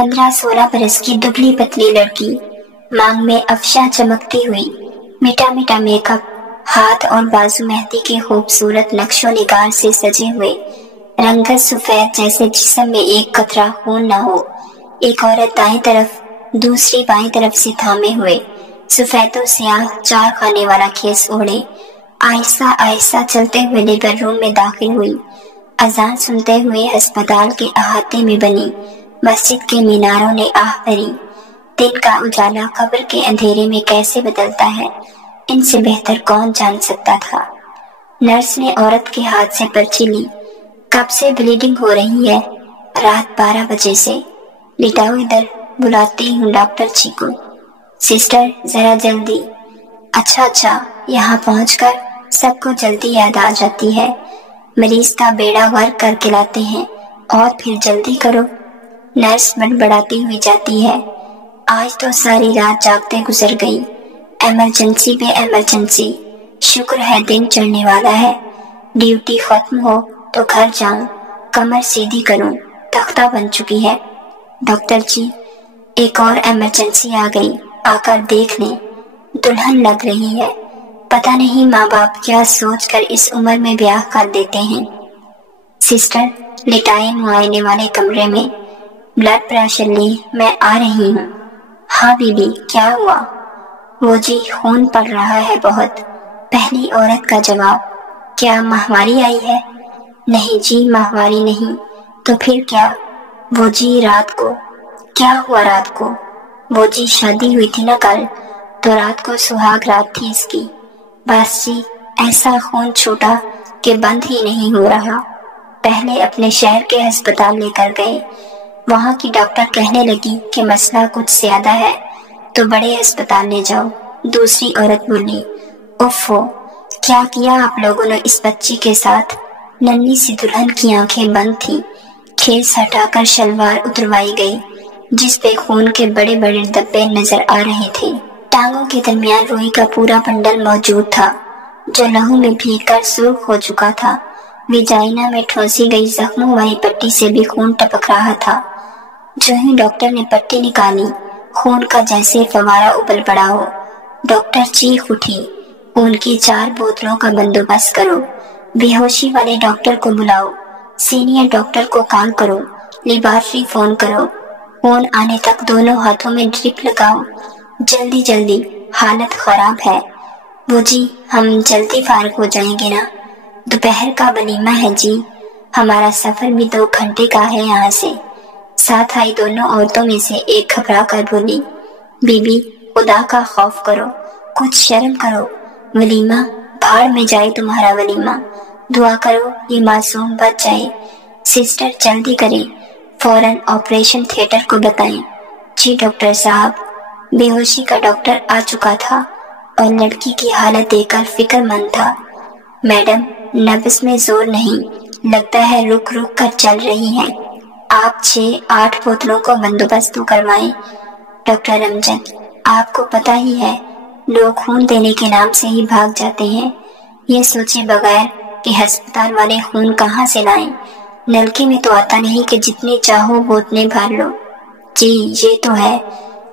15-16 बरस की दुबली पतली लड़की, मांग में अफशा चमकती हुई, मीठा मीठा मेकअप, हाथ और बाजू मेहंदी के खूबसूरत नक्शो निगार से सजे हुए, रंगत सफेद जैसे जिस्म में एक कतरा खून न हो। एक औरत दाएं तरफ, दूसरी बाएं तरफ से थामे हुए, सफेदो स्याह 4 खाने वाला केस ओढ़े, आहिस्ता आहिस्ता चलते हुए लिवर रूम में दाखिल हुई। अजान सुनते हुए अस्पताल के अहाते में बनी मस्जिद के मीनारों ने आह भरी। दिन का उजाला कब्र के अंधेरे में कैसे बदलता है, इनसे बेहतर कौन जान सकता था। नर्स ने औरत के हाथ से पर्ची ली। कब से ब्लीडिंग हो रही है? रात 12 बजे से। लिटाओ इधर, बुलाती हूँ डॉक्टर जी को। सिस्टर जरा जल्दी। अच्छा, यहाँ पहुँचकर सबको जल्दी याद आ जाती है। मरीज का बेड़ा गर्क करके लाते हैं और फिर जल्दी करो। नर्स बड़बड़ाती हुई जाती है। आज तो सारी रात जागते गुजर गई, इमरजेंसी पे इमरजेंसी। शुक्र है दिन चढ़ने वाला है, ड्यूटी खत्म हो तो घर जाऊं, कमर सीधी करूं, तख्ता बन चुकी है। डॉक्टर जी, एक और इमरजेंसी आ गई, आकर देख लें। दुल्हन लग रही है। पता नहीं माँ बाप क्या सोचकर इस उम्र में ब्याह कर देते हैं। सिस्टर लिटाए मुआयने वाले कमरे में। ब्लड प्रेशर ले, मैं आ रही हूँ। हाँ बीबी, क्या हुआ? वो जी खून पड़ रहा है बहुत। पहली औरत का जवाब। क्या माहवारी आई है? नहीं जी, माहवारी नहीं। तो फिर क्या? वो जी रात को। क्या हुआ रात को? वो जी शादी हुई थी ना कल, तो रात को सुहाग रात थी इसकी। बस जी ऐसा खून छूटा कि बंद ही नहीं हो रहा। पहले अपने शहर के अस्पताल लेकर गए, वहाँ की डॉक्टर कहने लगी कि मसला कुछ ज्यादा है तो बड़े अस्पताल ले जाओ। दूसरी औरत बोली, उफ़ो, क्या किया आप लोगों ने इस बच्ची के साथ? नन्ही सी दुल्हन की आंखें बंद थी। खेस हटाकर शलवार उतरवाई गई, जिस पे खून के बड़े बड़े धब्बे नजर आ रहे थे। टांगों के दरमियान रुई का पूरा बंडल मौजूद था, जो लहू में भीगकर सुर्ख हो चुका था। विजाइना में ठोसी गई जख्मों वाली पट्टी से भी खून टपक रहा था। जो ही डॉक्टर ने पट्टी निकाली, खून का जैसे फवारा उबल पड़ा हो। डॉक्टर चीख उठी, खून की 4 बोतलों का बंदोबस्त करो। बेहोशी वाले डॉक्टर को बुलाओ, सीनियर डॉक्टर को कॉल करो, लेबोरेटरी फोन करो। खून आने तक दोनों हाथों में ड्रिप लगाओ, जल्दी जल्दी, हालत खराब है। वो जी हम जल्दी फारिग हो जाएंगे ना, दोपहर का वलीमा है जी। हमारा सफर भी 2 घंटे का है यहाँ से। साथ आई दोनों औरतों में से एक घबरा कर बोली, बीबी खुदा का खौफ करो, कुछ शर्म करो। वलीमा भाड़ में जाए तुम्हारा वलीमा। दुआ करो ये मासूम बच जाए। सिस्टर जल्दी करें, फौरन ऑपरेशन थिएटर को बताएं। जी डॉक्टर साहब। बेहोशी का डॉक्टर आ चुका था और लड़की की हालत देखकर फिक्रमंद था। मैडम नब्ज में जोर नहीं, लगता है रुक रुक कर चल रही हैं। आप 6-8 बोतलों को बंदोबस्त तो करवाएं। डॉक्टर अमजद, आपको पता ही है लोग खून देने के नाम से ही भाग जाते हैं, ये सोचे बगैर कि अस्पताल वाले खून कहाँ से लाएं। नलके में तो आता नहीं कि जितने चाहो बोतलें भर लो। जी ये तो है,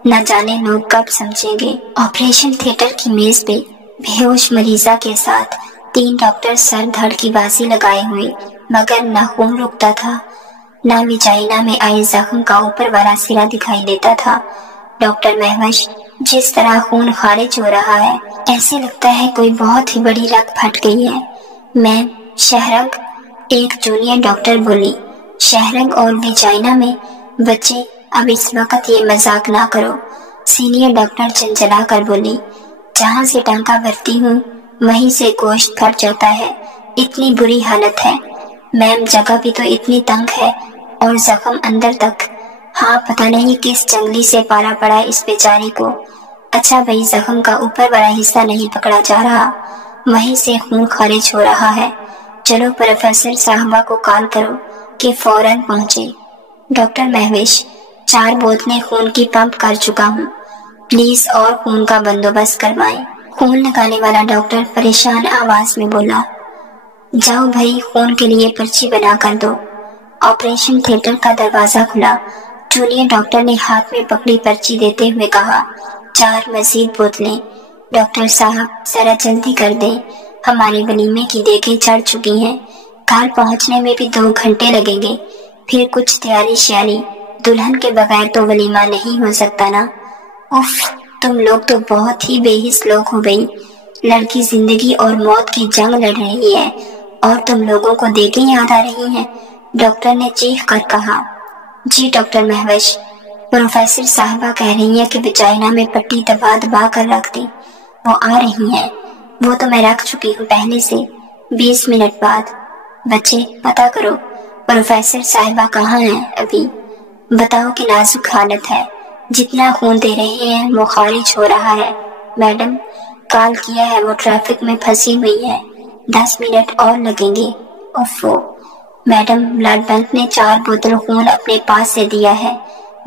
न जाने लोग कब समझेंगे। ऑपरेशन थिएटर की मेज पे बेहोश मरीजा के साथ 3 डॉक्टर सर धड़ की बाजी लगाए हुए, मगर न खून रुकता था, न विजाइना में आए जख्म का ऊपर वाला सिरा दिखाई देता था। डॉक्टर महवश, जिस तरह खून खारिज हो रहा है, ऐसे लगता है कोई बहुत ही बड़ी रग फट गई है। मैम शहरग, एक जूनियर डॉक्टर बोली। शहरग और विजाइना में? बच्चे अब इस वक्त ये मजाक ना करो। सीनियर डॉक्टर चंचला कर बोली, जहाँ से टांका भरती हूँ वहीं से गोश्त फट जाता है, इतनी बुरी हालत है। मैम जगह भी तो इतनी तंग है और जख्म अंदर तक। हाँ पता नहीं किस जंगली से पाला पड़ा इस बेचारी को। अच्छा भाई जख्म का ऊपर वाला हिस्सा नहीं पकड़ा जा रहा, वहीं से खून खारिज हो रहा है। चलो प्रोफेसर साहबा को कॉल करो कि फौरन पहुंचे। डॉक्टर महवेश, 4 बोतलें खून की पंप कर चुका हूँ, प्लीज और खून का बंदोबस्त करवाएं। खून लगाने वाला डॉक्टर परेशान आवाज में बोला, जाओ भाई खून के लिए पर्ची बना कर दो। ऑपरेशन थिएटर का दरवाजा खुला, जूनियर डॉक्टर ने हाथ में पकड़ी पर्ची देते हुए कहा, 4 मजीद बोतलें। डॉक्टर साहब जरा जल्दी कर दें, हमारे वलीमे की देखें चढ़ चुकी हैं। घर पहुंचने में भी 2 घंटे लगेंगे। फिर कुछ तैयारी श्यारी, दुल्हन के बगैर तो वलीमा नहीं हो सकता ना। उफ, तुम लोग तो बहुत ही बेहिस लोग हो गई। लड़की जिंदगी और मौत की जंग लड़ रही है और तुम लोगों को देखें याद आ रही हैं। डॉक्टर ने चीख कर कहा। जी डॉक्टर महवश, प्रोफेसर साहबा कह रही हैं कि विजाइना में पट्टी दबा दबा कर रख दी। वो आ रही हैं। वो तो मैं रख चुकी हूँ पहले से। 20 मिनट बाद। बच्चे पता करो प्रोफेसर साहिबा कहाँ हैं अभी। बताओ कि नाजुक हालत है, जितना खून दे रहे हैं वो खारिज हो रहा है। मैडम कॉल किया है, वो ट्रैफिक में फंसी हुई है, 10 मिनट और लगेंगे। ओफो। मैडम ब्लड बैंक ने 4 बोतल खून अपने पास से दिया है।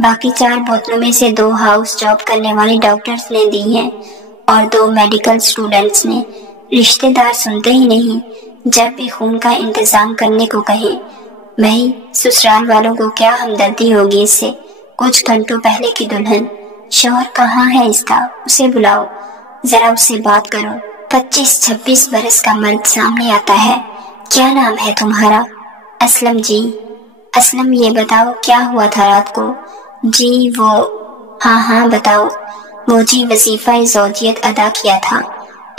बाकी 4 बोतलों में से 2 हाउस जॉब करने वाले डॉक्टर्स ने दी हैं और 2 मेडिकल स्टूडेंट्स ने। रिश्तेदार सुनते ही नहीं, जब भी खून का इंतजाम करने को कहे। भाई ससुराल वालों को क्या हमदर्दी होगी इससे। कुछ घंटों पहले की दुल्हन। शौहर कहाँ है इसका, उसे बुलाओ, जरा उससे बात करो। 25-26 बरस का मर्द सामने आता है। क्या नाम है तुम्हारा? असलम जी। असलम, ये बताओ क्या हुआ था रात को? जी वो, हाँ बताओ। वो जी वजीफा ज़ौजियत अदा किया था।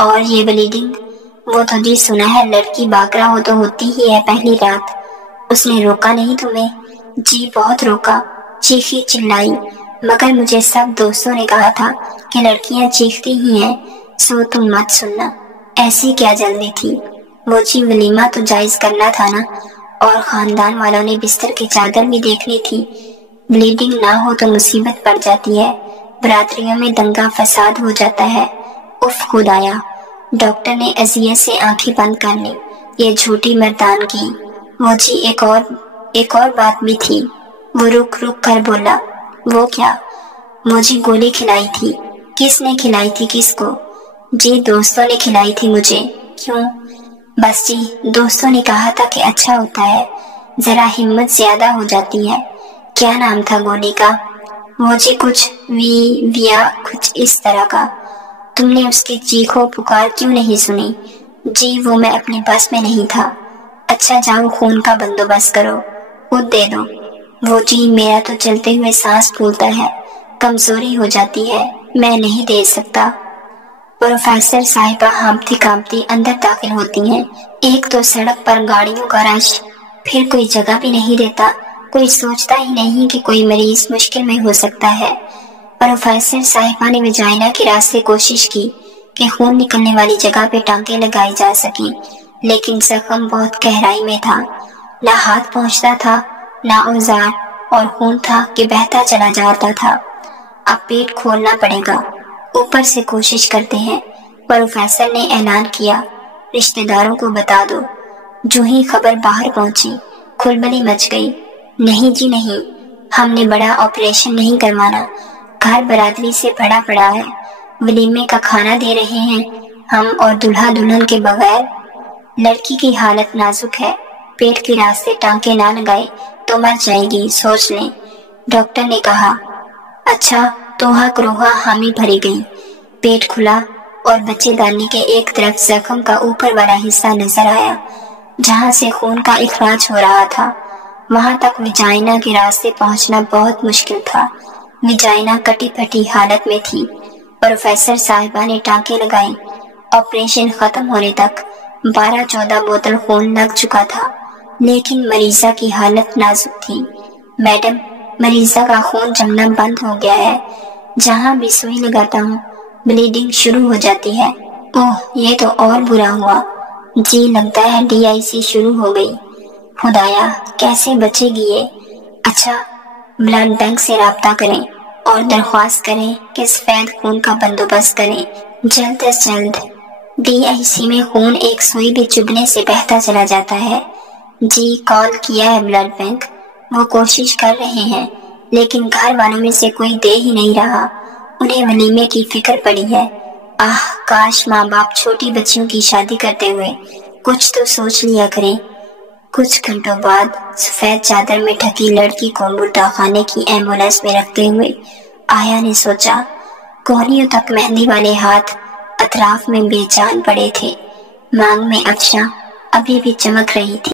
और ये ब्लीडिंग? वो तो जी सुना है लड़की बाकरा हो तो होती ही है पहली रात। उसने रोका नहीं तुम्हें? जी बहुत रोका, चीखी चिल्लाई, मगर मुझे सब दोस्तों ने कहा था कि लड़कियां चीखती ही हैं, सो तुम मत सुनना। ऐसी क्या जल्दी थी? वो जी वलीमा तो जायज करना था ना, और खानदान वालों ने बिस्तर की चादर भी देखनी थी। ब्लीडिंग ना हो तो मुसीबत पड़ जाती है, बरादरियों में दंगा फसाद हो जाता है। उफ खुदाया। डॉक्टर ने अजियत से आंखें बंद कर ली। ये झूठी मर्दान की। वो जी एक और बात भी थी। वो रुक कर बोला। वो क्या? मुझे गोली खिलाई थी। किसने खिलाई थी किसको? जी दोस्तों ने खिलाई थी मुझे। क्यों? बस जी दोस्तों ने कहा था कि अच्छा होता है, जरा हिम्मत ज्यादा हो जाती है। क्या नाम था गोली का? मुझे कुछ विया कुछ इस तरह का। तुमने उसकी चीखों पुकार क्यों नहीं सुनी? जी वो मैं अपने बस में नहीं था। अच्छा जाओ खून का बंदोबस्त करो, खुद दे दो। वो जी मेरा तो चलते हुए सांस फूलता है, कमजोरी हो जाती है, मैं नहीं दे सकता। प्रोफेसर साहिबा हाँफती कांपती अंदर दाखिल होती हैं। एक तो सड़क पर गाड़ियों का रश, फिर कोई जगह भी नहीं देता। कोई सोचता ही नहीं कि कोई मरीज मुश्किल में हो सकता है। प्रोफेसर साहिबा ने विजाइना की रास्ते कोशिश की कि खून निकलने वाली जगह पे टांके लगाई जा सकें, लेकिन जख्म बहुत गहराई में था। ना हाथ पहुंचता था, ना औजार, और खून था कि बहता चला जाता था। अब पेट खोलना पड़ेगा, ऊपर से कोशिश करते हैं। प्रोफेसर ने ऐलान किया, रिश्तेदारों को बता दो। जो ही खबर बाहर पहुंची, खुलबली मच गई। नहीं जी नहीं, हमने बड़ा ऑपरेशन नहीं करवाना, घर बरादरी से भरा पड़ा है, वलीमे का खाना दे रहे हैं हम और दूल्हा दुल्हन के बगैर। लड़की की हालत नाजुक है, पेट के रास्ते टांके ना लगाए तो मर जाएगी, सोच लें। डॉक्टर ने कहा। अच्छा तो रोहा हामी भरी गई। पेट खुला और बच्चेदानी के एक तरफ जख्म का ऊपर वाला हिस्सा नजर आया, जहां से खून का इखराज हो रहा था। वहां तक विजाइना के रास्ते पहुंचना बहुत मुश्किल था। विजाइना कटी फटी हालत में थी। प्रोफेसर साहिबा ने टांके लगाए। ऑपरेशन खत्म होने तक 12-14 बोतल खून लग चुका था, लेकिन मरीजा की हालत नाजुक थी। मैडम मरीजा का खून जमना बंद हो गया है, जहां भी सुई लगाता हूँ ब्लीडिंग शुरू हो जाती है। ओह ये तो और बुरा हुआ। जी लगता है DIC शुरू हो गई। खुदाया कैसे बचेगी ये। अच्छा ब्लड बैंक से राब्ता करें और दरख्वास्त करें कि सफेद खून का बंदोबस्त करें जल्द से जल्द। DIC में खून एक सुई भी चुभने से बहता चला जाता है। जी कॉल किया है ब्लड बैंक, वो कोशिश कर रहे हैं, लेकिन घर वालों में से कोई दे ही नहीं रहा। उन्हें वलीमे की फिक्र पड़ी है। आह काश माँ बाप छोटी बच्चियों की शादी करते हुए कुछ तो सोच लिया करें। کچھ گھنٹوں بعد سفید چادر میں ڈھکی لڑکی کو مردہ خانے کی ایمبولینس میں رکھتے ہوئے آیا نے سوچا۔ کوہنیوں تک مہندی والے ہاتھ اطراف میں بے جان پڑے تھے، مانگ میں افشاں ابھی بھی چمک رہی تھی۔